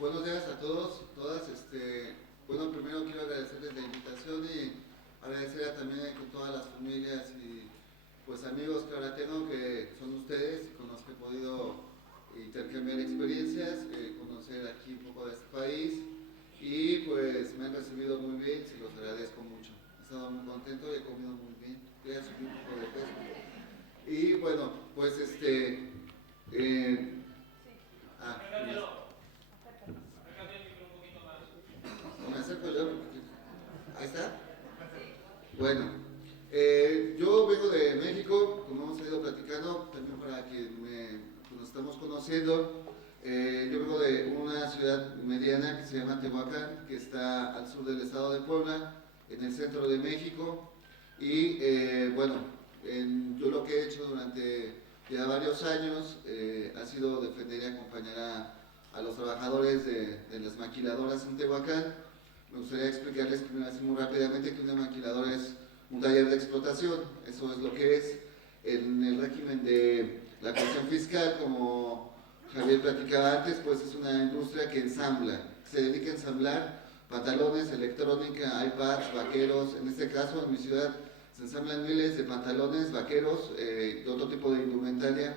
Buenos días a todos, todas. Bueno, primero quiero agradecerles la invitación y agradecer también a todas las familias y pues amigos que ahora tengo, que son ustedes, con los que he podido intercambiar experiencias, conocer aquí un poco de este país y pues me han recibido muy bien, se los agradezco mucho. He estado muy contento y he comido muy bien, ya subí un poco de peso. Y bueno, pues eh, ah, me acerco yo. Ahí está. Bueno, yo vengo de México, como hemos ido platicando, también para quien nos estamos conociendo. Yo vengo de una ciudad mediana que se llama Tehuacán, que está al sur del estado de Puebla, en el centro de México. Y bueno, yo lo que he hecho durante ya varios años ha sido defender y acompañar a los trabajadores de las maquiladoras en Tehuacán. Me gustaría explicarles primero así muy rápidamente que una maquiladora es un taller de explotación. Eso es lo que es. En el régimen de la cuestión fiscal, como Javier platicaba antes, pues es una industria que ensambla, se dedica a ensamblar pantalones, electrónica, iPads, vaqueros. En este caso, en mi ciudad, se ensamblan miles de pantalones, vaqueros, de otro tipo de indumentaria,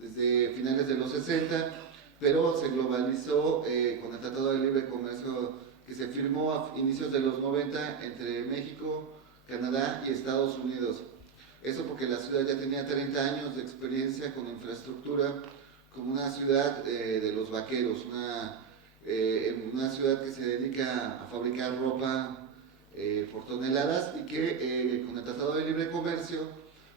desde finales de los 60, pero se globalizó con el Tratado de Libre Comercio que se firmó a inicios de los 90 entre México, Canadá y Estados Unidos. Eso porque la ciudad ya tenía 30 años de experiencia con infraestructura, como una ciudad de los vaqueros, una ciudad que se dedica a fabricar ropa por toneladas y que con el Tratado de Libre Comercio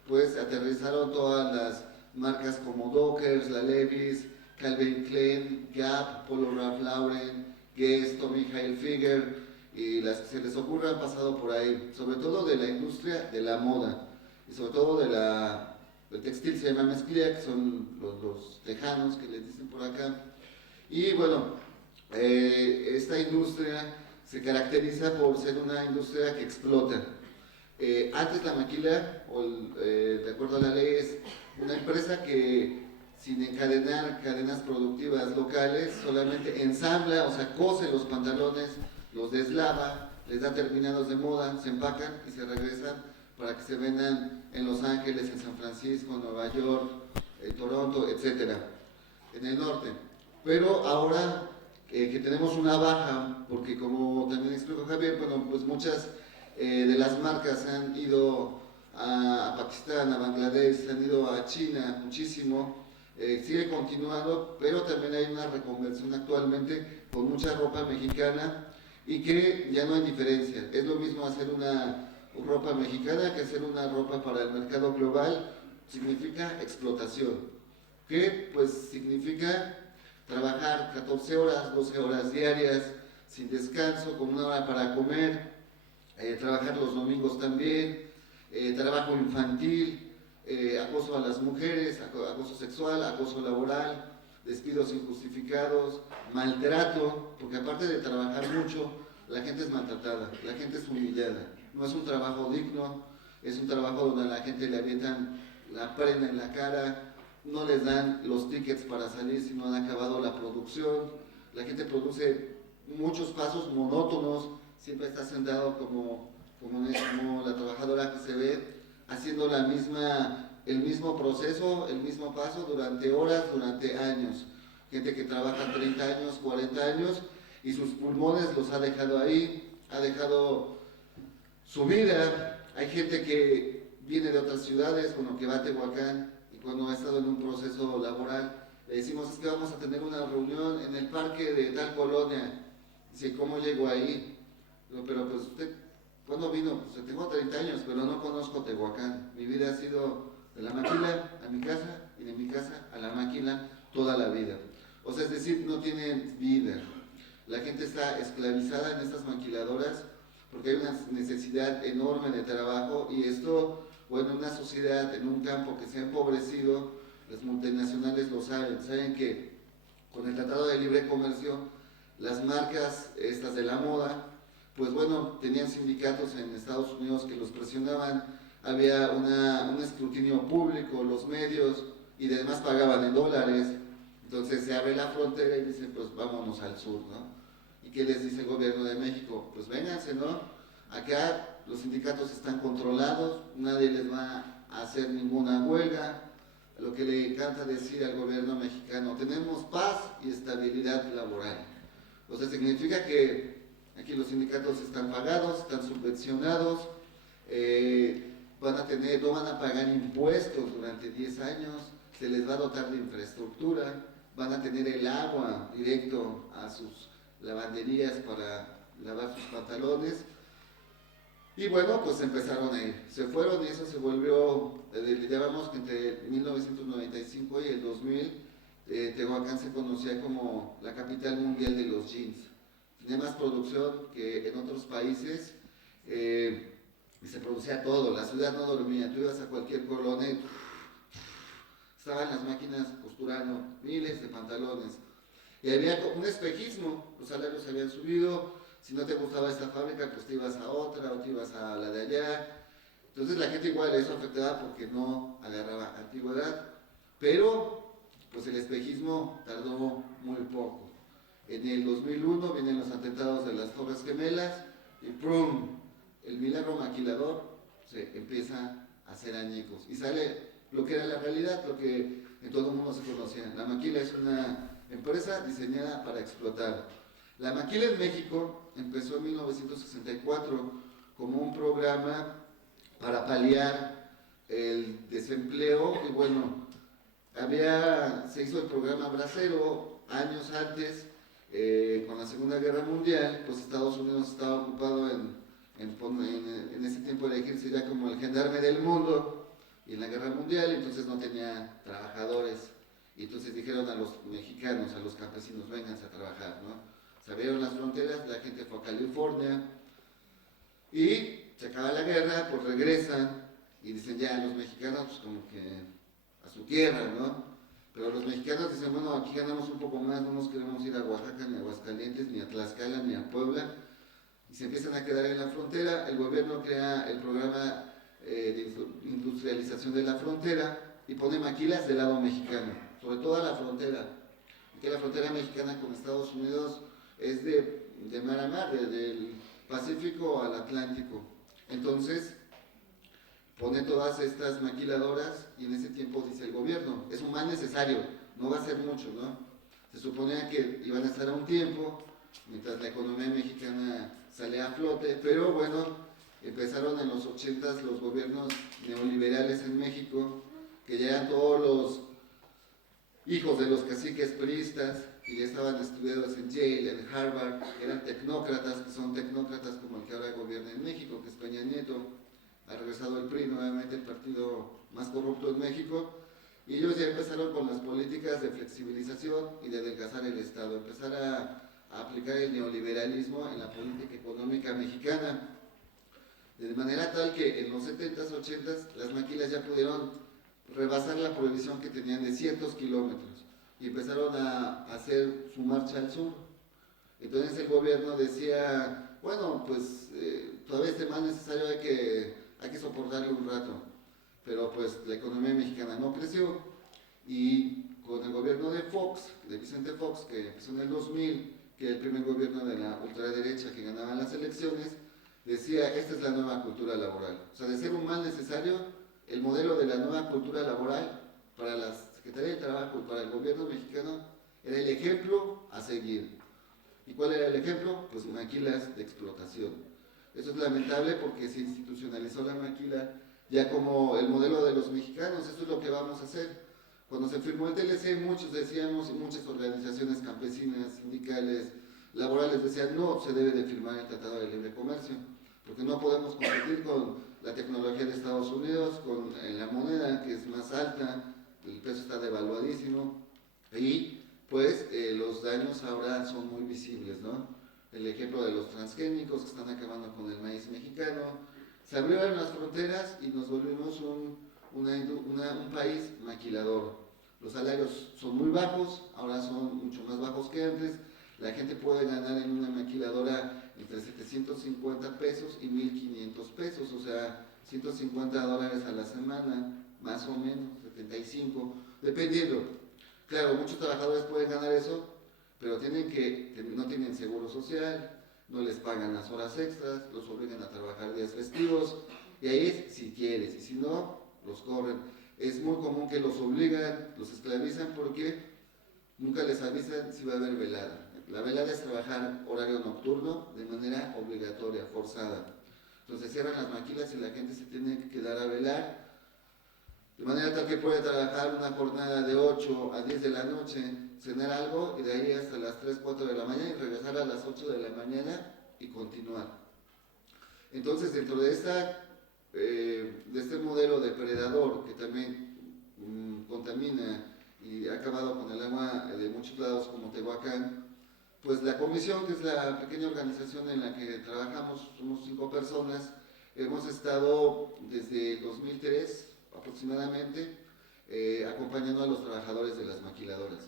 pues aterrizaron todas las marcas como Dockers, La Levi's, Calvin Klein, Gap, Polo Ralph Lauren, Guess, Tommy Hilfiger y las que se les ocurra han pasado por ahí, sobre todo de la industria de la moda y sobre todo del textil. Se llama mezclilla, que son los tejanos que les dicen por acá. Y bueno, esta industria se caracteriza por ser una industria que explota. Antes la maquila, de acuerdo a la ley, es una empresa que sin encadenar cadenas productivas locales, solamente ensambla, o sea, cose los pantalones, los deslava, les da terminados de moda, se empacan y se regresan para que se vendan en Los Ángeles, en San Francisco, en Nueva York, en Toronto, etcétera, en el norte. Pero ahora que tenemos una baja, porque como también explicó Javier, bueno, pues muchas de las marcas han ido a Pakistán, a Bangladesh, han ido a China muchísimo, sigue continuando, pero también hay una reconversión actualmente con mucha ropa mexicana y que ya no hay diferencia. Es lo mismo hacer una ropa mexicana que hacer una ropa para el mercado global. Significa explotación, que pues significa trabajar 14 horas, 12 horas diarias, sin descanso, con una hora para comer, trabajar los domingos también, trabajo infantil, acoso a las mujeres, acoso sexual, acoso laboral, despidos injustificados, maltrato, porque aparte de trabajar mucho, la gente es maltratada, la gente es humillada. No es un trabajo digno, es un trabajo donde a la gente le avientan la prenda en la cara, no les dan los tickets para salir si no han acabado la producción, la gente produce muchos pasos monótonos, siempre está sentado como la trabajadora que se ve, haciendo el mismo proceso, el mismo paso durante horas, durante años. Gente que trabaja 30 años, 40 años y sus pulmones los ha dejado ahí, ha dejado su vida. Hay gente que viene de otras ciudades, bueno, que va a Tehuacán y cuando ha estado en un proceso laboral, le decimos es que vamos a tener una reunión en el parque de tal colonia. Dice, ¿cómo llego ahí? Digo, pero pues usted, ¿cuándo vino? Pues tengo 30 años, pero no conozco Tehuacán. Mi vida ha sido de la maquila a mi casa y de mi casa a la maquila toda la vida. O sea, es decir, no tienen vida. La gente está esclavizada en estas maquiladoras porque hay una necesidad enorme de trabajo y esto, bueno, en una sociedad, en un campo que se ha empobrecido, las multinacionales lo saben que con el Tratado de Libre Comercio, las marcas estas de la moda, pues bueno, tenían sindicatos en Estados Unidos que los presionaban, había un escrutinio público, los medios, y además pagaban en dólares. Entonces se abre la frontera y dicen, pues vámonos al sur, ¿no? ¿Y qué les dice el gobierno de México? Pues vénganse, ¿no? Acá los sindicatos están controlados, nadie les va a hacer ninguna huelga. Lo que le encanta decir al gobierno mexicano, tenemos paz y estabilidad laboral. O sea, significa que aquí los sindicatos están pagados, están subvencionados, no van a pagar impuestos durante 10 años, se les va a dotar de infraestructura, van a tener el agua directo a sus lavanderías para lavar sus pantalones. Y bueno, pues empezaron a ir. Se fueron y eso se volvió, digamos que entre 1995 y el 2000, Tehuacán se conocía como la capital mundial de los jeans. Tenía más producción que en otros países y se producía todo. La ciudad no dormía. Tú ibas a cualquier colonia y estaban las máquinas costurando miles de pantalones. Y había un espejismo, los salarios habían subido, si no te gustaba esta fábrica, pues te ibas a otra o te ibas a la de allá. Entonces la gente igual eso afectaba porque no agarraba antigüedad. Pero pues el espejismo tardó muy poco. En el 2001 vienen los atentados de las Torres Gemelas y ¡prum! El milagro maquilador se empieza a hacer añicos. Y sale lo que era la realidad, lo que en todo el mundo se conocía. La maquila es una empresa diseñada para explotar. La maquila en México empezó en 1964 como un programa para paliar el desempleo y bueno, se hizo el programa Bracero años antes, con la Segunda Guerra Mundial, pues Estados Unidos estaba ocupado en ese tiempo de elegirse ya como el gendarme del mundo y en la Guerra Mundial, entonces no tenía trabajadores. Y entonces dijeron a los mexicanos, a los campesinos, vénganse a trabajar, ¿no? Se abrieron las fronteras, la gente fue a California y se acaba la guerra, pues regresan y dicen ya, los mexicanos pues como que a su tierra, ¿no? Pero los mexicanos dicen, bueno, aquí ganamos un poco más, no nos queremos ir a Oaxaca, ni a Aguascalientes, ni a Tlaxcala, ni a Puebla, y se empiezan a quedar en la frontera. El gobierno crea el programa de industrialización de la frontera y pone maquilas del lado mexicano, sobre toda la frontera, que la frontera mexicana con Estados Unidos es de mar a mar, del Pacífico al Atlántico. Entonces, pone todas estas maquiladoras y en ese tiempo dice el gobierno, es un mal necesario, no va a ser mucho, ¿no? Se suponía que iban a estar a un tiempo, mientras la economía mexicana salía a flote, pero bueno, empezaron en los 80s los gobiernos neoliberales en México, que ya eran todos los hijos de los caciques priistas, y ya estaban estudiados en Yale, en Harvard, eran tecnócratas, que son tecnócratas como el que ahora gobierna en México, que es Peña Nieto. Ha regresado el PRI, nuevamente el partido más corrupto en México, y ellos ya empezaron con las políticas de flexibilización y de adelgazar el Estado, empezar a aplicar el neoliberalismo en la política económica mexicana, de manera tal que en los 70s, 80s las maquilas ya pudieron rebasar la prohibición que tenían de cientos kilómetros y empezaron a hacer su marcha al sur. Entonces el gobierno decía, bueno, pues todavía este mal necesario hay que soportarlo un rato, pero pues la economía mexicana no creció y con el gobierno de Fox, de Vicente Fox, que empezó en el 2000, que era el primer gobierno de la ultraderecha que ganaba las elecciones, decía, esta es la nueva cultura laboral. O sea, de ser un mal necesario, el modelo de la nueva cultura laboral para la Secretaría de Trabajo y para el gobierno mexicano era el ejemplo a seguir. ¿Y cuál era el ejemplo? Pues maquilas de explotación. Eso es lamentable porque se institucionalizó la maquila ya como el modelo de los mexicanos, eso es lo que vamos a hacer. Cuando se firmó el TLC, muchos decíamos, y muchas organizaciones campesinas, sindicales, laborales decían, no se debe de firmar el Tratado de Libre Comercio, porque no podemos competir con la tecnología de Estados Unidos, con la moneda que es más alta, el peso está devaluadísimo, y pues los daños ahora son muy visibles, ¿no? El ejemplo de los transgénicos que están acabando con el maíz mexicano. Se abrieron las fronteras y nos volvimos un país maquilador. Los salarios son muy bajos, ahora son mucho más bajos que antes. La gente puede ganar en una maquiladora entre 750 pesos y 1,500 pesos, o sea, $150 a la semana, más o menos, 75, dependiendo. Claro, muchos trabajadores pueden ganar eso, pero no tienen seguro social, no les pagan las horas extras, los obligan a trabajar días festivos, y ahí es si quieres, y si no, los corren. Es muy común que los obligan, los esclavizan porque nunca les avisan si va a haber velada. La velada es trabajar horario nocturno de manera obligatoria, forzada. Entonces cierran las maquilas y la gente se tiene que quedar a velar, de manera tal que puede trabajar una jornada de 8 a 10 de la noche, cenar algo y de ahí hasta las 3, 4 de la mañana y regresar a las 8 de la mañana y continuar. Entonces dentro de este modelo depredador que también contamina y ha acabado con el agua de muchos lados como Tehuacán, pues la comisión, que es la pequeña organización en la que trabajamos, somos 5 personas, hemos estado desde el 2003 aproximadamente acompañando a los trabajadores de las maquiladoras.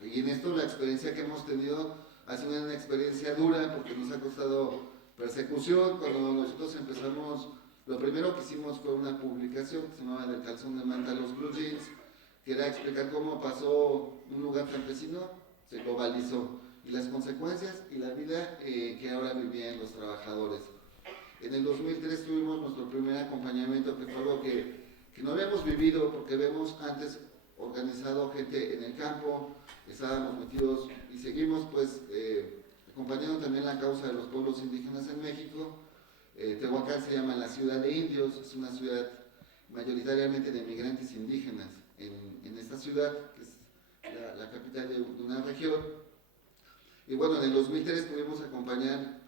Y en esto la experiencia que hemos tenido ha sido una experiencia dura porque nos ha costado persecución. Cuando nosotros empezamos, lo primero que hicimos fue una publicación que se llamaba Del calzón de manta a los blue jeans, que era explicar cómo pasó un lugar campesino, se globalizó, y las consecuencias y la vida que ahora vivían los trabajadores. En el 2003 tuvimos nuestro primer acompañamiento, que fue algo que no habíamos vivido porque habíamos antes organizado gente en el campo, estábamos metidos y seguimos pues acompañando también la causa de los pueblos indígenas en México. Tehuacán se llama la ciudad de indios, es una ciudad mayoritariamente de migrantes indígenas en esta ciudad, que es la capital de una región. Y bueno, en el 2003 pudimos acompañar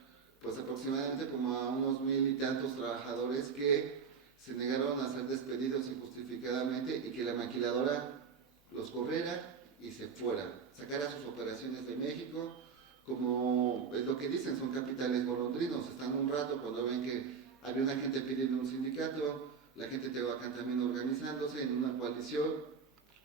pues aproximadamente como a unos 1000 y tantos trabajadores que se negaron a ser despedidos injustificadamente y que la maquiladora los corriera y se fuera, sacara sus operaciones de México, como es lo que dicen, son capitales golondrinos, están un rato cuando ven que había una gente pidiendo un sindicato, la gente de Tehuacán también organizándose en una coalición,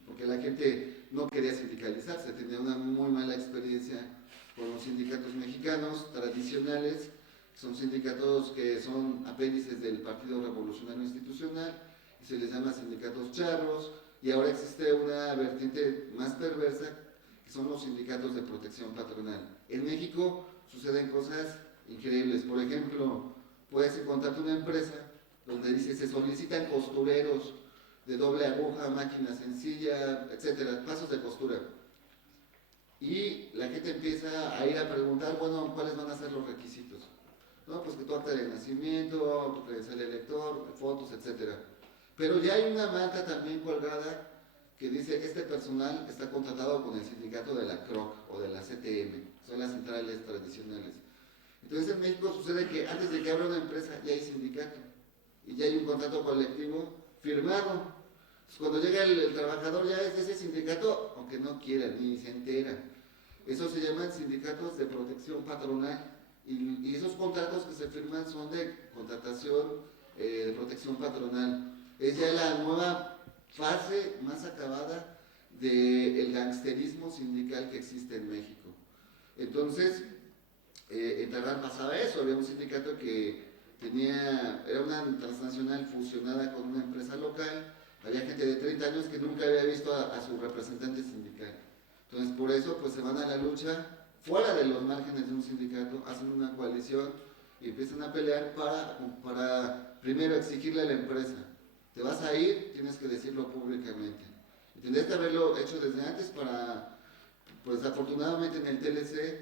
porque la gente no quería sindicalizarse, tenía una muy mala experiencia con los sindicatos mexicanos tradicionales. Son sindicatos que son apéndices del Partido Revolucionario Institucional y se les llama sindicatos charros, y ahora existe una vertiente más perversa que son los sindicatos de protección patronal. En México suceden cosas increíbles. Por ejemplo, puedes encontrarte una empresa donde dice se solicitan costureros de doble aguja, máquina sencilla, etcétera, pasos de costura. Y la gente empieza a ir a preguntar, bueno, ¿cuáles van a ser los requisitos? No, pues que tu acta de nacimiento, tu credencial elector, fotos, etc. Pero ya hay una manta también colgada que dice, este personal está contratado con el sindicato de la CROC o de la CTM, son las centrales tradicionales. Entonces en México sucede que antes de que abra una empresa ya hay sindicato y ya hay un contrato colectivo firmado. Entonces, cuando llega el trabajador ya es de ese sindicato, aunque no quiera ni se entera. Eso se llaman sindicatos de protección patronal. Y esos contratos que se firman son de contratación de protección patronal. Es ya la nueva fase más acabada del gangsterismo sindical que existe en México. Entonces, en Tarrant pasaba eso, había un sindicato que era una transnacional fusionada con una empresa local, había gente de 30 años que nunca había visto a su representante sindical. Entonces, por eso, pues se van a la lucha fuera de los márgenes de un sindicato, hacen una coalición y empiezan a pelear para primero exigirle a la empresa, te vas a ir, tienes que decirlo públicamente. Y tendrías que haberlo hecho desde antes pues afortunadamente en el TLC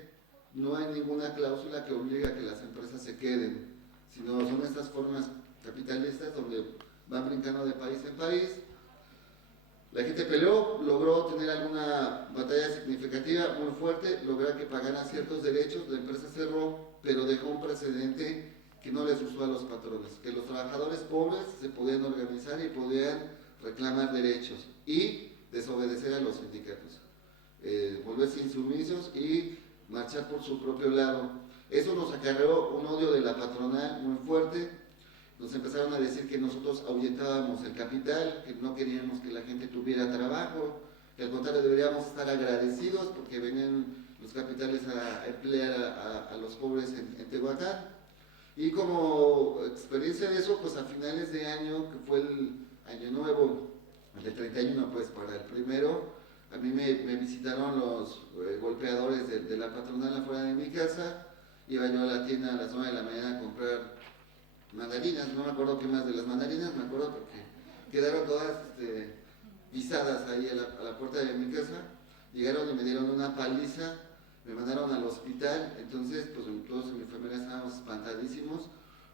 no hay ninguna cláusula que obliga a que las empresas se queden, sino son estas formas capitalistas donde van brincando de país en país. La gente peleó, logró tener alguna batalla significativa, muy fuerte, logró que pagaran ciertos derechos, la empresa cerró, pero dejó un precedente que no les gustó a los patrones, que los trabajadores pobres se podían organizar y podían reclamar derechos y desobedecer a los sindicatos, volverse insumisos y marchar por su propio lado. Eso nos acarreó un odio de la patronal muy fuerte. Nos empezaron a decir que nosotros ahuyentábamos el capital, que no queríamos que la gente tuviera trabajo, que al contrario deberíamos estar agradecidos porque venían los capitales a emplear a los pobres en Tehuacán. Y como experiencia de eso, pues a finales de año, que fue el año nuevo, el de 31, pues para el primero, A mí me visitaron los golpeadores de la patronal afuera de mi casa. Iba yo a la tienda a las 9 de la mañana a comprar mandarinas, no me acuerdo qué más de las mandarinas, me acuerdo porque quedaron todas pisadas ahí a la puerta de mi casa. Llegaron y me dieron una paliza, me mandaron al hospital. Entonces pues todos en mi familia estábamos espantadísimos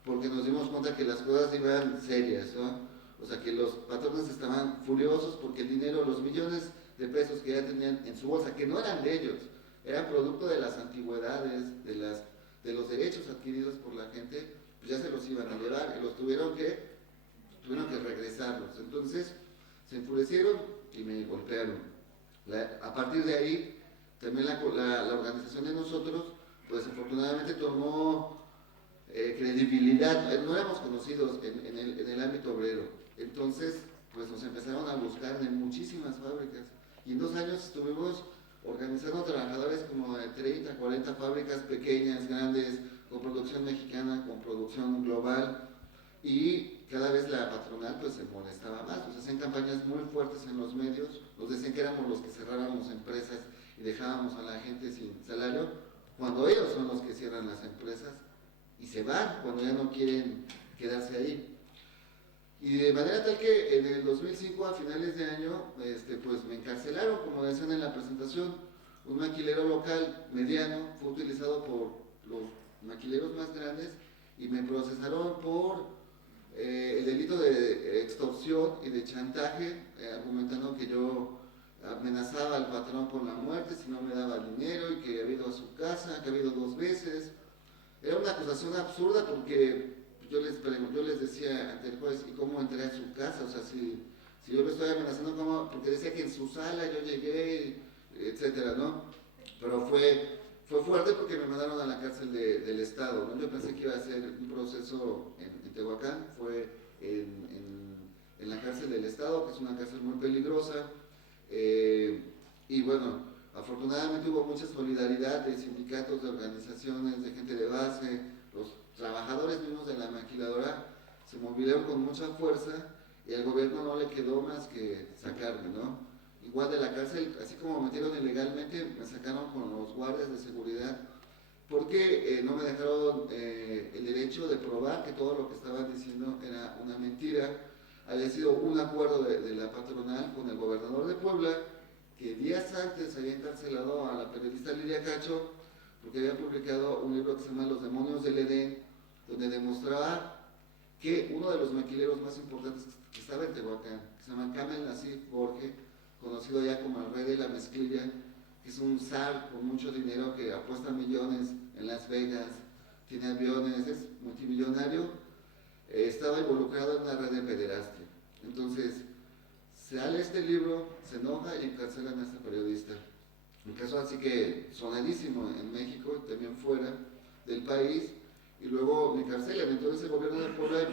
porque nos dimos cuenta que las cosas iban serias, ¿no? O sea, que los patrones estaban furiosos porque el dinero, los millones de pesos que ya tenían en su bolsa, que no eran de ellos, eran producto de las antigüedades, de los derechos adquiridos por la gente, pues ya se los iban a llevar y los tuvieron que regresarlos. Entonces se enfurecieron y me golpearon. A partir de ahí, también la organización de nosotros, pues afortunadamente tomó credibilidad. No éramos conocidos en el ámbito obrero. Entonces, pues nos empezaron a buscar en muchísimas fábricas. Y en 2 años estuvimos organizando trabajadores como de 30, 40 fábricas pequeñas, grandes, con producción mexicana, con producción global. Y cada vez la patronal pues se molestaba más. Nos hacían campañas muy fuertes en los medios. Nos decían que éramos los que cerrábamos empresas y dejábamos a la gente sin salario, cuando ellos son los que cierran las empresas y se van cuando ya no quieren quedarse ahí. Y de manera tal que en el 2005, a finales de año, pues me encarcelaron, como decían en la presentación. Un maquilero local mediano fue utilizado por los maquileros más grandes y me procesaron por el delito de extorsión y de chantaje, argumentando que yo amenazaba al patrón con la muerte si no me daba dinero y que había ido a su casa, que había ido 2 veces. Era una acusación absurda porque yo les decía ante el juez, ¿y cómo entré a su casa? O sea, si yo lo estoy amenazando, ¿cómo? Porque decía que en su sala yo llegué, etcétera, ¿no? Pero fue fuerte porque me mandaron a la cárcel del Estado, ¿no? Yo pensé que iba a ser un proceso en Tehuacán, fue en la cárcel del Estado, que es una cárcel muy peligrosa. Y bueno, afortunadamente hubo mucha solidaridad de sindicatos, de organizaciones, de gente de base. Los trabajadores mismos de la maquiladora se movieron con mucha fuerza y al gobierno no le quedó más que sacarme, ¿no? Igual de la cárcel, así como me metieron ilegalmente, me sacaron con los guardias de seguridad porque no me dejaron el derecho de probar que todo lo que estaban diciendo era una mentira. Había sido un acuerdo de la patronal con el gobernador de Puebla, que días antes había encarcelado a la periodista Lidia Cacho porque había publicado un libro que se llama Los demonios del Edén, donde demostraba que uno de los maquileros más importantes que estaba en Tehuacán, que se llama Kamel Nasif Borge, conocido ya como el rey de la mezclilla, que es un zar con mucho dinero que apuesta millones en Las Vegas, tiene aviones, es multimillonario, estaba involucrado en una red de pederastia. Entonces, sale este libro, se enoja y encarcelan a este periodista. Un caso así que sonadísimo en México, también fuera del país, y luego me encarcelan. Entonces el gobierno de Puebla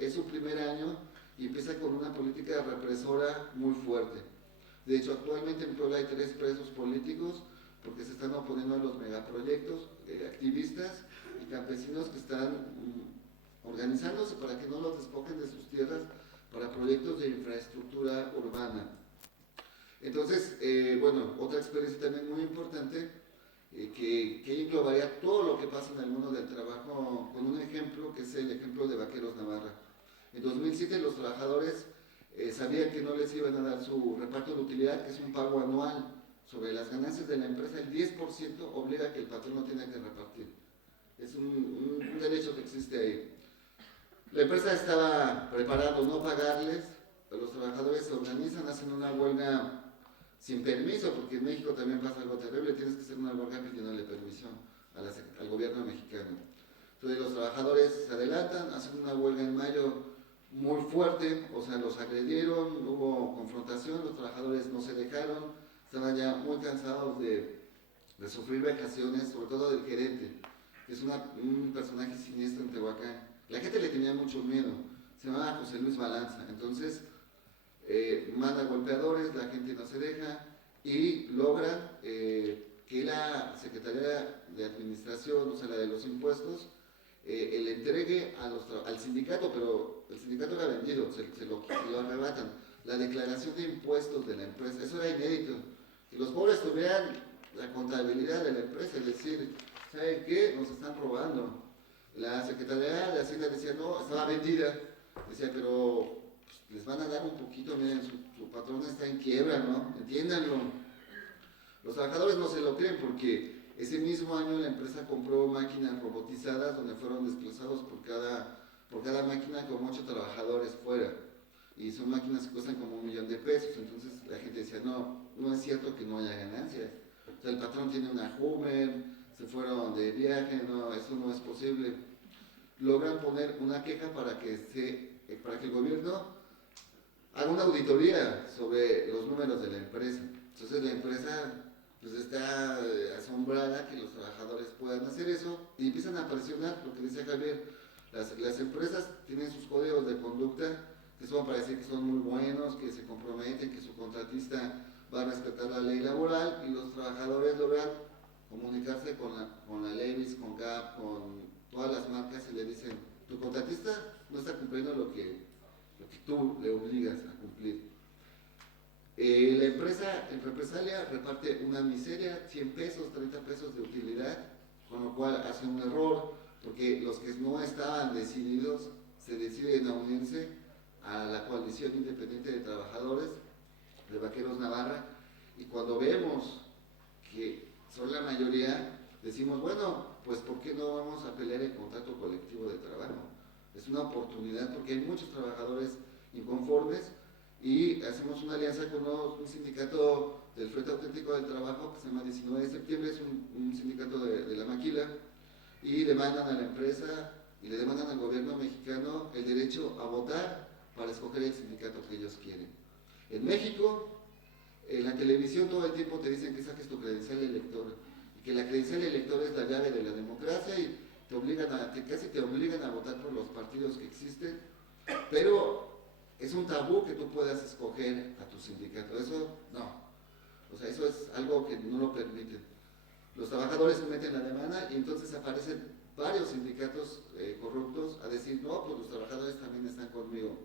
es su primer año y empieza con una política represora muy fuerte. De hecho, actualmente en Puebla hay 3 presos políticos porque se están oponiendo a los megaproyectos, activistas y campesinos que están organizándose para que no los despojen de sus tierras para proyectos de infraestructura urbana. Entonces, bueno, otra experiencia también muy importante que englobaría todo lo que pasa en el mundo del trabajo con un ejemplo que es el ejemplo de Vaqueros Navarra. En 2007 los trabajadores sabían que no les iban a dar su reparto de utilidad, que es un pago anual sobre las ganancias de la empresa. El 10% obliga a que el patrón no tenga que repartir. Es un derecho que existe ahí. La empresa estaba preparando no pagarles, pero los trabajadores se organizan, hacen una huelga sin permiso, porque en México también pasa algo terrible, tienes que hacer una huelga pidiéndole permiso al gobierno mexicano. Entonces los trabajadores se adelantan, hacen una huelga en mayo muy fuerte, o sea, los agredieron, hubo confrontación, los trabajadores no se dejaron, estaban ya muy cansados de sufrir vejaciones, sobre todo del gerente, que es un personaje siniestro en Tehuacán. La gente le tenía mucho miedo, se llamaba José Luis Balanza. Entonces manda golpeadores, la gente no se deja y logra que la Secretaría de Administración, o sea, la de los impuestos, le entregue al sindicato, pero el sindicato era vendido, se lo arrebatan, la declaración de impuestos de la empresa. Eso era inédito. que los pobres tuvieran la contabilidad de la empresa, es decir, ¿saben qué? Nos están robando. La Secretaría de Hacienda decía, no, estaba vendida, decía, pero pues, les van a dar un poquito, miren, su patrón está en quiebra, ¿no? Entiéndanlo. Los trabajadores no se lo creen porque ese mismo año la empresa compró máquinas robotizadas donde fueron desplazados por cada máquina como 8 trabajadores fuera. Y son máquinas que cuestan como $1,000,000, entonces la gente decía, no, no es cierto que no haya ganancias. O sea, el patrón tiene una Hummer, se fueron de viaje, no, eso no es posible. Logran poner una queja para que el gobierno haga una auditoría sobre los números de la empresa. Entonces la empresa pues está asombrada que los trabajadores puedan hacer eso y empiezan a presionar, lo que decía Javier, las empresas tienen sus códigos de conducta que son para decir que son muy buenos, que se comprometen, que su contratista va a respetar la ley laboral y los trabajadores logran comunicarse con la Levi's, con Gap, con todas las marcas y le dicen, tu contratista no está cumpliendo lo que tú le obligas a cumplir. La empresa en represalia reparte una miseria, 100 pesos, 30 pesos de utilidad, con lo cual hace un error, porque los que no estaban decididos se deciden a unirse a la coalición independiente de trabajadores de Vaqueros Navarra, y cuando vemos que son la mayoría, decimos, bueno, pues ¿por qué no vamos a pelear el contrato colectivo de trabajo? Es una oportunidad porque hay muchos trabajadores inconformes y hacemos una alianza con un sindicato del Frente Auténtico del Trabajo que se llama 19 de septiembre, es un sindicato de la maquila, y demandan a la empresa y le demandan al gobierno mexicano el derecho a votar para escoger el sindicato que ellos quieren. En México, en la televisión todo el tiempo te dicen que saques tu credencial elector y que la credencial elector es la llave de la democracia y casi te obligan a votar por los partidos que existen, pero es un tabú que tú puedas escoger a tu sindicato. Eso no, o sea, eso es algo que no lo permiten. Los trabajadores se meten la demanda y entonces aparecen varios sindicatos corruptos a decir, no, pues los trabajadores también están conmigo.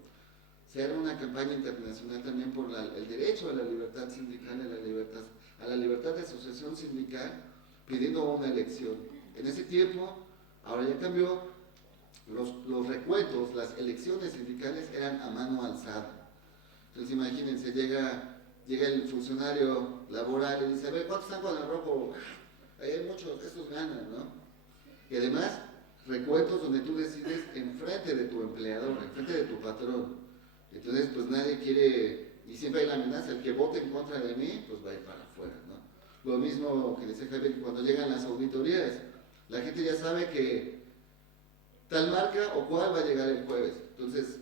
Se hará una campaña internacional también por el derecho a la libertad sindical, a la libertad de asociación sindical, pidiendo una elección. En ese tiempo, ahora ya cambió, los recuentos, las elecciones sindicales eran a mano alzada. Entonces imagínense, llega el funcionario laboral y dice, a ver, ¿cuántos están con el rojo? Hay muchos, estos ganan, ¿no? Y además, recuentos donde tú decides enfrente de tu empleador, enfrente de tu patrón. Entonces, pues nadie quiere, y siempre hay la amenaza, el que vote en contra de mí, pues va a ir para afuera, ¿no? Lo mismo que decía Javier, cuando llegan las auditorías, la gente ya sabe que tal marca o cual va a llegar el jueves. Entonces,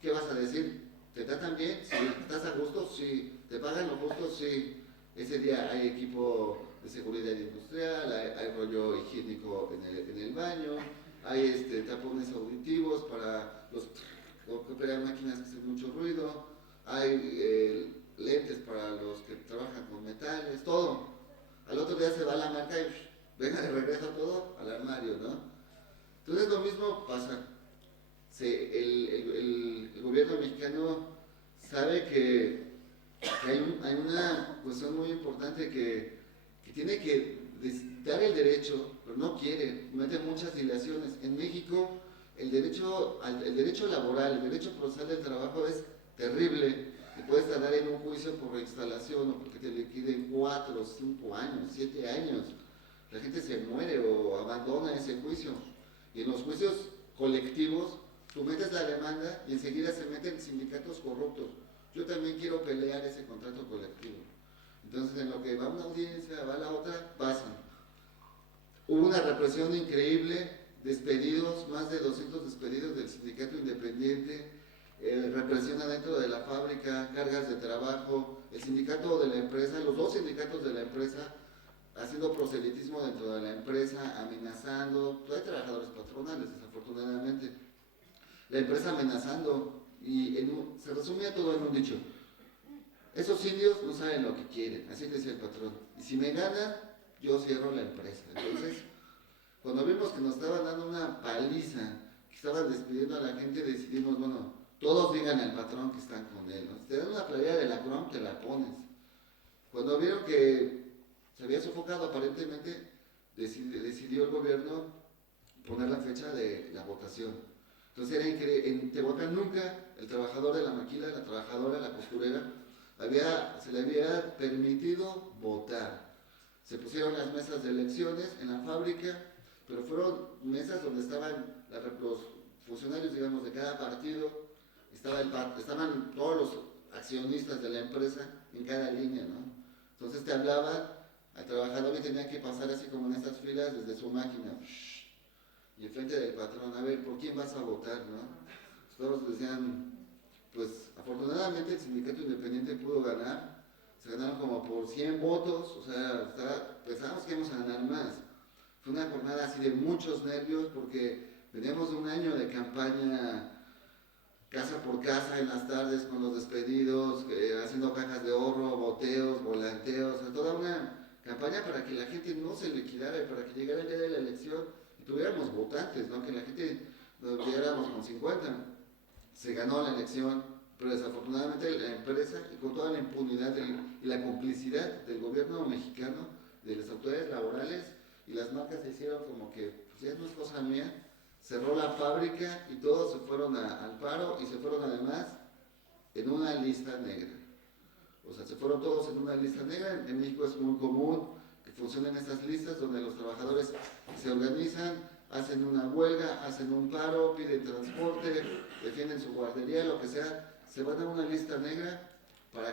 ¿qué vas a decir? ¿Te tratan bien? Sí. ¿Estás a gusto? Sí. ¿Te pagan lo justo? Sí. Ese día hay equipo de seguridad industrial, hay rollo higiénico en el baño, hay tapones auditivos para los que operan máquinas que hacen mucho ruido, hay lentes para los que trabajan con metales, todo. Al otro día se va la marca y venga de regreso todo al armario, ¿no? Entonces lo mismo pasa. El gobierno mexicano sabe que hay una cuestión muy importante que tiene que dar el derecho, pero no quiere, mete muchas dilaciones. En México el derecho laboral, el derecho procesal del trabajo es terrible. Te puedes tardar en un juicio por reinstalación o porque te liquiden 4, 5 años, 7 años. La gente se muere o abandona ese juicio. Y en los juicios colectivos, tú metes la demanda y enseguida se meten sindicatos corruptos. Yo también quiero pelear ese contrato colectivo. Entonces, en lo que va una audiencia, va la otra, pasan. Hubo una represión increíble, despedidos, más de 200 despedidos del sindicato independiente, represión adentro de la fábrica, cargas de trabajo, el sindicato de la empresa, los dos sindicatos de la empresa, haciendo proselitismo dentro de la empresa, amenazando. Hay trabajadores patronales, desafortunadamente. La empresa amenazando, y se resumía todo en un dicho: esos indios no saben lo que quieren, así decía el patrón, y si me ganan, yo cierro la empresa. Entonces, cuando vimos que nos estaban dando una paliza, que estaban despidiendo a la gente, decidimos, bueno, todos digan al patrón que están con él, ¿no? Si te dan una playera de la Crom, te la pones. Cuando vieron que se había sofocado aparentemente, decidió el gobierno poner la fecha de la votación. Entonces era increíble, en Tehuacán nunca el trabajador de la maquila, la trabajadora, la costurera, se le había permitido votar. Se pusieron las mesas de elecciones en la fábrica, pero fueron mesas donde estaban los funcionarios, digamos, de cada partido, estaban todos los accionistas de la empresa en cada línea, ¿no? Entonces te hablaban al trabajador y tenía que pasar así como en estas filas desde su máquina, y enfrente del patrón, a ver, ¿por quién vas a votar, no? Todos decían, pues afortunadamente el sindicato independiente pudo ganar, se ganaron como por 100 votos, o sea, pensábamos que íbamos a ganar más. Fue una jornada así de muchos nervios porque veníamos de un año de campaña casa por casa en las tardes con los despedidos, haciendo cajas de ahorro, boteos, volanteos, o sea, toda una campaña para que la gente no se liquidara y para que llegara el día de la elección y tuviéramos votantes, ¿no? Que la gente nos llegáramos con 50. Se ganó la elección, pero desafortunadamente la empresa, y con toda la impunidad y la complicidad del gobierno mexicano, de las autoridades laborales, y las marcas se hicieron como que, pues ya no es cosa mía, cerró la fábrica y todos se fueron al paro y se fueron además en una lista negra. O sea, se fueron todos en una lista negra. En México es muy común que funcionen estas listas donde los trabajadores se organizan, hacen una huelga, hacen un paro, piden transporte, defienden su guardería, lo que sea, se van a una lista negra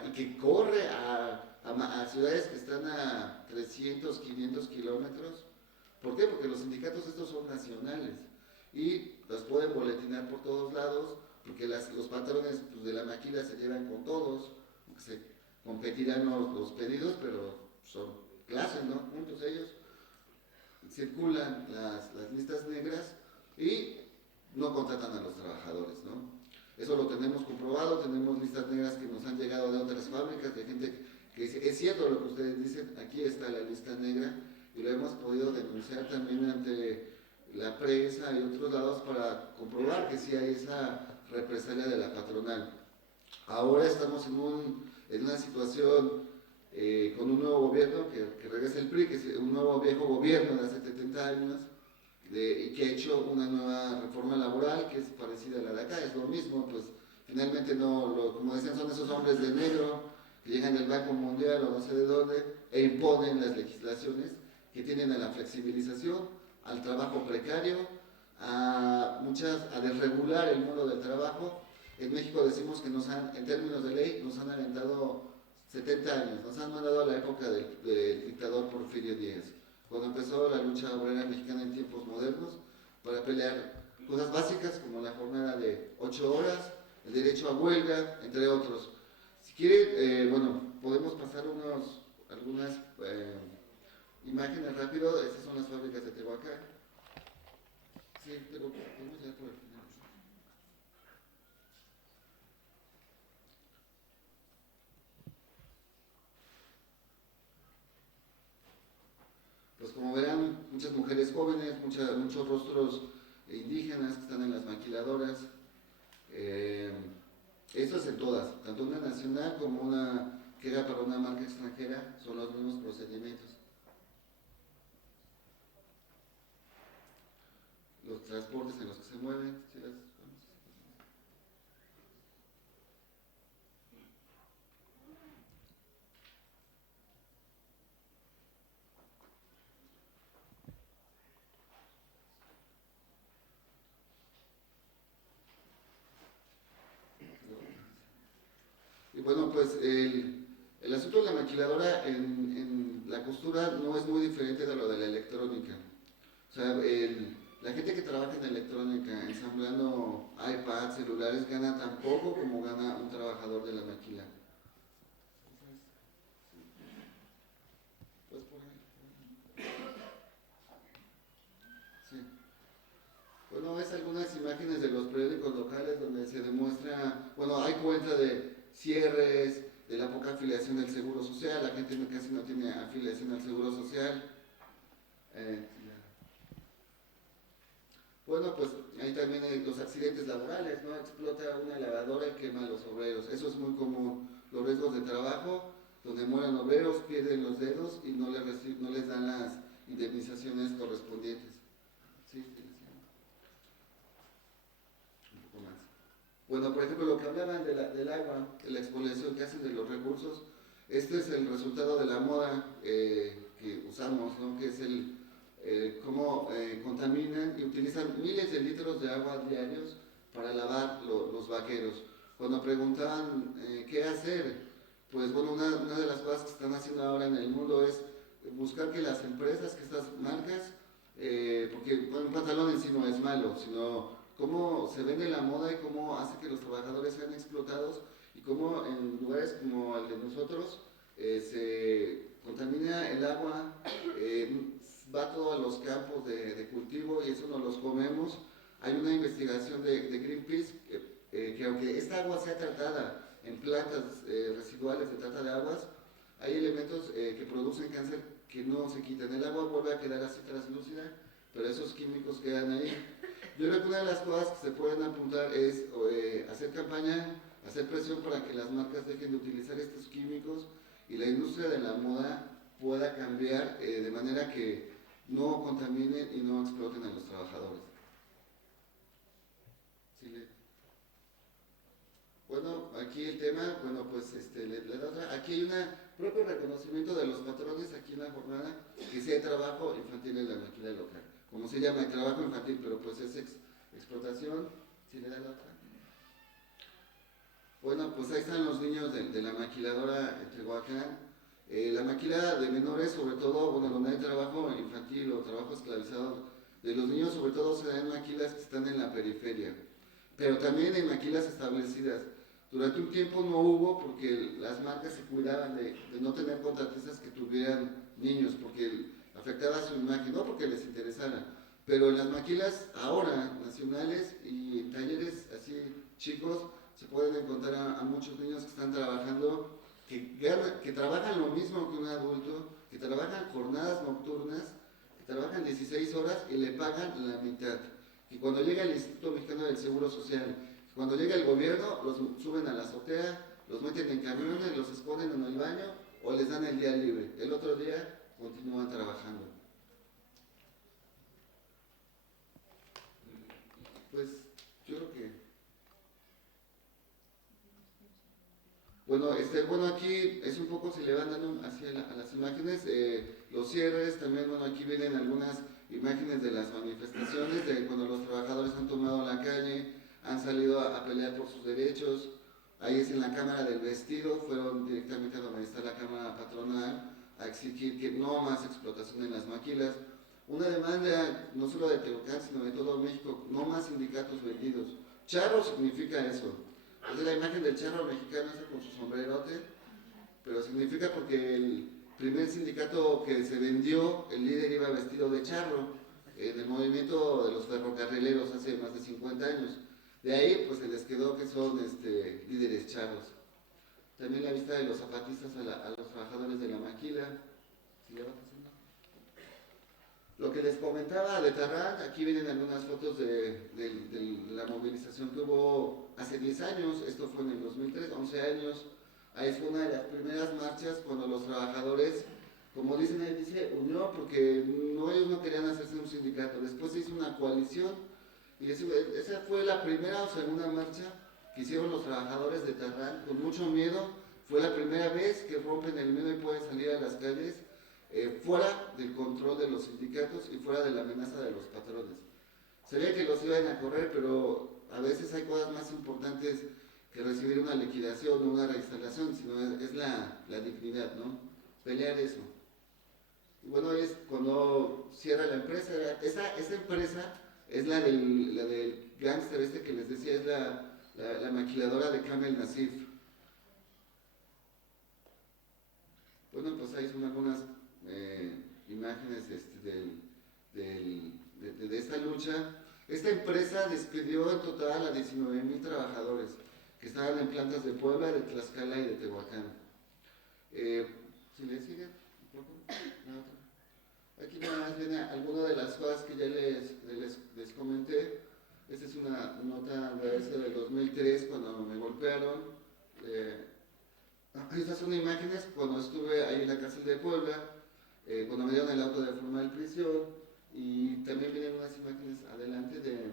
y que corre a ciudades que están a 300, 500 kilómetros. ¿Por qué? Porque los sindicatos estos son nacionales y los pueden boletinar por todos lados, porque los patrones pues, de la maquila se llevan con todos, se competirán los pedidos, pero son clases, ¿no? Juntos ellos circulan las listas negras y no contratan a los trabajadores, ¿no? Eso lo tenemos comprobado, tenemos listas negras que nos han llegado de otras fábricas, de gente que dice, es cierto lo que ustedes dicen, aquí está la lista negra, y lo hemos podido denunciar también ante la prensa y otros lados para comprobar que sí hay esa represalia de la patronal. Ahora estamos en una situación con un nuevo gobierno que regresa el PRI, que es un nuevo viejo gobierno de hace 70 años, y que ha hecho una nueva reforma laboral que es parecida a la de acá, es lo mismo, pues finalmente como decían, son esos hombres de negro que llegan del Banco Mundial o no sé de dónde e imponen las legislaciones que tienen a la flexibilización, al trabajo precario, a desregular el mundo del trabajo. En México decimos que en términos de ley, nos han aventado 70 años, nos han mandado a la época del dictador Porfirio Díaz, cuando empezó la lucha obrera mexicana en tiempos modernos, para pelear cosas básicas como la jornada de 8 horas, el derecho a huelga, entre otros. Si quieren, podemos pasar algunas imágenes rápido. Estas son las fábricas de Tehuacán. Sí, pero podemos ya por el final. Pues como verán, muchas mujeres jóvenes, muchos rostros indígenas que están en las maquiladoras. Esto es en todas, tanto una nacional como una que era para una marca extranjera, son los mismos procedimientos. Los transportes en los que se mueven, ¿sí? Y bueno, pues el asunto de la maquiladora en la costura no es muy diferente de lo de la electrónica. O sea, la gente que trabaja en electrónica, ensamblando iPads, celulares, gana tan poco como gana un trabajador de la maquila. Pues por ahí. Sí. Bueno, es algunas imágenes de los periódicos locales donde se demuestra, hay cuenta de cierres, de la poca afiliación del Seguro Social, la gente casi no tiene afiliación al Seguro Social. Bueno, pues ahí también hay los accidentes laborales, ¿no? Explota una lavadora y quema a los obreros, eso es muy común. Los riesgos de trabajo, donde mueren obreros, pierden los dedos y no les dan las indemnizaciones correspondientes. Sí, sí, sí. Un poco más. Bueno, por ejemplo, lo que hablaban del agua, de la expoliación que hacen de los recursos, este es el resultado de la moda que usamos, ¿no? Que es cómo contaminan y utilizan miles de litros de agua diarios para lavar los vaqueros. Cuando preguntaban qué hacer, pues bueno, una de las cosas que están haciendo ahora en el mundo es buscar que las empresas, que estas marcas, porque bueno, un pantalón en sí no es malo, sino cómo se vende la moda y cómo hace que los trabajadores sean explotados y cómo en lugares como el de nosotros se contamina el agua, va todo a los campos de cultivo y eso nos los comemos. Hay una investigación de Greenpeace que aunque esta agua sea tratada en plantas residuales de trata de aguas, hay elementos que producen cáncer que no se quitan. El agua vuelve a quedar así translúcida, pero esos químicos quedan ahí. Yo creo que una de las cosas que se pueden apuntar es hacer campaña, hacer presión para que las marcas dejen de utilizar estos químicos y la industria de la moda pueda cambiar de manera que no contaminen y no exploten a los trabajadores. ¿Sí? Bueno, aquí el tema, bueno, pues le da otra. Aquí hay un propio reconocimiento de los patrones aquí en la jornada, que sea trabajo infantil en la maquila local. Como se llama, el trabajo infantil, pero pues es explotación. ¿Sí le da la otra? Bueno, pues ahí están los niños de la maquiladora en Tehuacán. La maquila de menores, sobre todo, bueno, donde hay trabajo infantil o trabajo esclavizado de los niños, sobre todo se dan maquilas que están en la periferia, pero también en maquilas establecidas. Durante un tiempo no hubo porque las marcas se cuidaban de no tener contratistas que tuvieran niños, porque afectaba su imagen, no porque les interesara. Pero en las maquilas ahora, nacionales y en talleres así chicos, se pueden encontrar a muchos niños que están trabajando, que trabajan lo mismo que un adulto, que trabajan jornadas nocturnas, que trabajan 16 horas y le pagan la mitad. Y cuando llega el Instituto Mexicano del Seguro Social, cuando llega el gobierno, los suben a la azotea, los meten en camiones, los esconden en el baño o les dan el día libre. El otro día continúan trabajando. Pues yo creo que... Bueno, aquí es un poco, se le van dando hacia a las imágenes, los cierres, también, bueno, aquí vienen algunas imágenes de las manifestaciones, de cuando los trabajadores han tomado la calle, han salido a pelear por sus derechos. Ahí es en la Cámara del Vestido, fueron directamente a donde está la Cámara Patronal a exigir que no más explotación en las maquilas. Una demanda no solo de Tehuacán, sino de todo México, no más sindicatos vendidos. Charro significa eso. Es la imagen del charro mexicano ese con su sombrerote, pero significa porque el primer sindicato que se vendió, el líder iba vestido de charro, en el movimiento de los ferrocarrileros hace más de 50 años. De ahí pues se les quedó que son líderes charros. También la vista de los zapatistas a los trabajadores de la maquila. ¿Sí le va pasando? Lo que les comentaba de Tarrant, aquí vienen algunas fotos de la movilización que hubo hace 10 años, esto fue en el 2003, 11 años. Ahí fue una de las primeras marchas cuando los trabajadores, como dicen ahí, dice unió, porque ellos no querían hacerse un sindicato. Después se hizo una coalición y esa fue la primera o segunda marcha que hicieron los trabajadores de Tarrant con mucho miedo. Fue la primera vez que rompen el miedo y pueden salir a las calles fuera del control de los sindicatos y fuera de la amenaza de los patrones. Sabía que los iban a correr, pero a veces hay cosas más importantes que recibir una liquidación o una reinstalación, sino es la dignidad, ¿no? Pelear eso. Y bueno, es cuando cierra la empresa, esa empresa es la del gángster este que les decía, es la maquiladora de Kamel Nasif. Bueno, pues ahí son algunas imágenes de esta lucha. Esta empresa despidió en total a 19,000 trabajadores que estaban en plantas de Puebla, de Tlaxcala y de Tehuacán. ¿Si le sigue un poco? Aquí nada más viene alguna de las cosas que ya les comenté. Esta es una nota de del 2003 cuando me golpearon. Estas son imágenes cuando estuve ahí en la cárcel de Puebla, cuando me dieron el auto de formal prisión, y también vienen unas imágenes adelante de...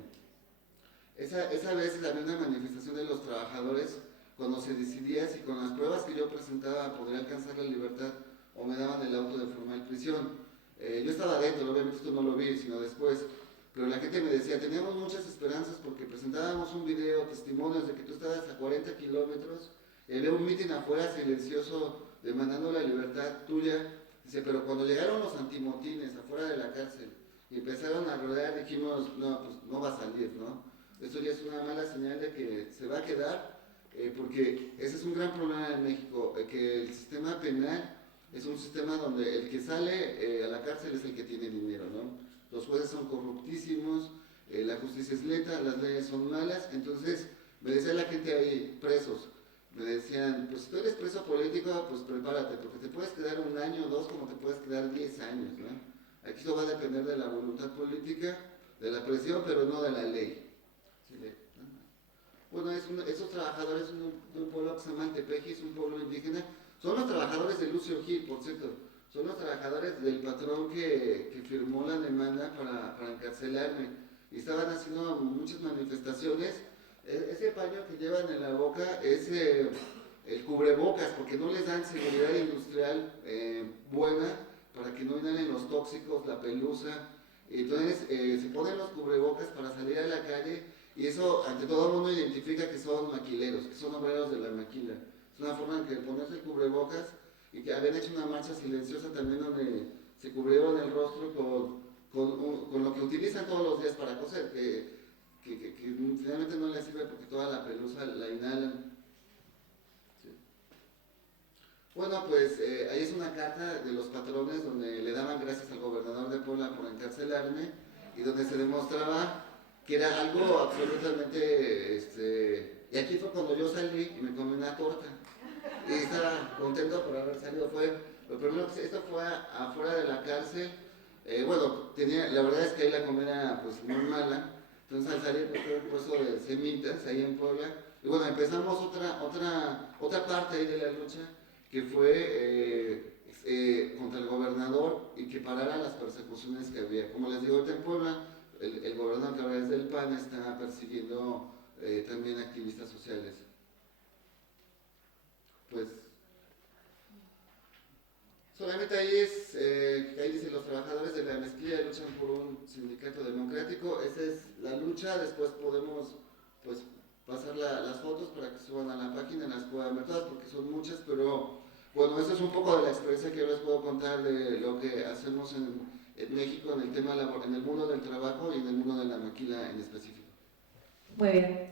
Esa vez había una manifestación de los trabajadores cuando se decidía si con las pruebas que yo presentaba podría alcanzar la libertad o me daban el auto de formal prisión. Yo estaba adentro, obviamente esto no lo vi, sino después, pero la gente me decía, teníamos muchas esperanzas porque presentábamos un video, testimonios de que tú estabas a 40 kilómetros, y había un mitin afuera silencioso demandando la libertad tuya. Dice, pero cuando llegaron los antimotines afuera de la cárcel y empezaron a rodear, dijimos, no, pues no va a salir, ¿no? Esto ya es una mala señal de que se va a quedar, porque ese es un gran problema en México, que el sistema penal es un sistema donde el que sale a la cárcel es el que tiene dinero, ¿no? Los jueces son corruptísimos, la justicia es lenta, las leyes son malas, entonces me decía la gente ahí, presos, me decían, pues si tú eres preso político, pues prepárate, porque te puedes quedar 1 año o 2, como te puedes quedar 10 años, ¿no? Aquí eso va a depender de la voluntad política, de la presión, pero no de la ley. Bueno, esos trabajadores de un pueblo que se llama Antepeji, es un pueblo indígena, son los trabajadores de Lucio Gil, por cierto, son los trabajadores del patrón que firmó la demanda para encarcelarme, y estaban haciendo muchas manifestaciones. Ese paño que llevan en la boca es el cubrebocas, porque no les dan seguridad industrial buena para que no inhalen los tóxicos, la pelusa. Entonces se ponen los cubrebocas para salir a la calle, y eso ante todo el mundo identifica que son maquileros, que son obreros de la maquila. Es una forma en que ponerse el cubrebocas, y que habían hecho una marcha silenciosa también donde se cubrieron el rostro con lo que utilizan todos los días para coser, que finalmente no les sirve porque toda la pelusa la inhalan. Sí. Bueno, pues ahí es una carta de los patrones donde le daban gracias al gobernador de Puebla por encarcelarme, y donde se demostraba que era algo absolutamente... y aquí fue cuando yo salí y me comí una torta. Y estaba contento por haber salido. Lo primero que esto fue afuera de la cárcel. Bueno, la verdad es que ahí la comida pues muy mala. Entonces al salir pues, tuve un puesto de semitas ahí en Puebla. Y bueno, empezamos otra parte ahí de la lucha, que fue contra el gobernador y que parara las persecuciones que había. Como les digo, ahorita en Puebla, el gobernador, que ahora es del PAN, está persiguiendo también activistas sociales. Pues solamente ahí dice, los trabajadores de la mezquilla luchan por un sindicato democrático. Esa es la lucha. Después podemos pues pasar las fotos para que suban a la página, las puedan ver todas porque son muchas, pero bueno, eso es un poco de la experiencia que yo les puedo contar de lo que hacemos en México en el tema en el mundo del trabajo y en el mundo de la maquila en específico. Muy bien.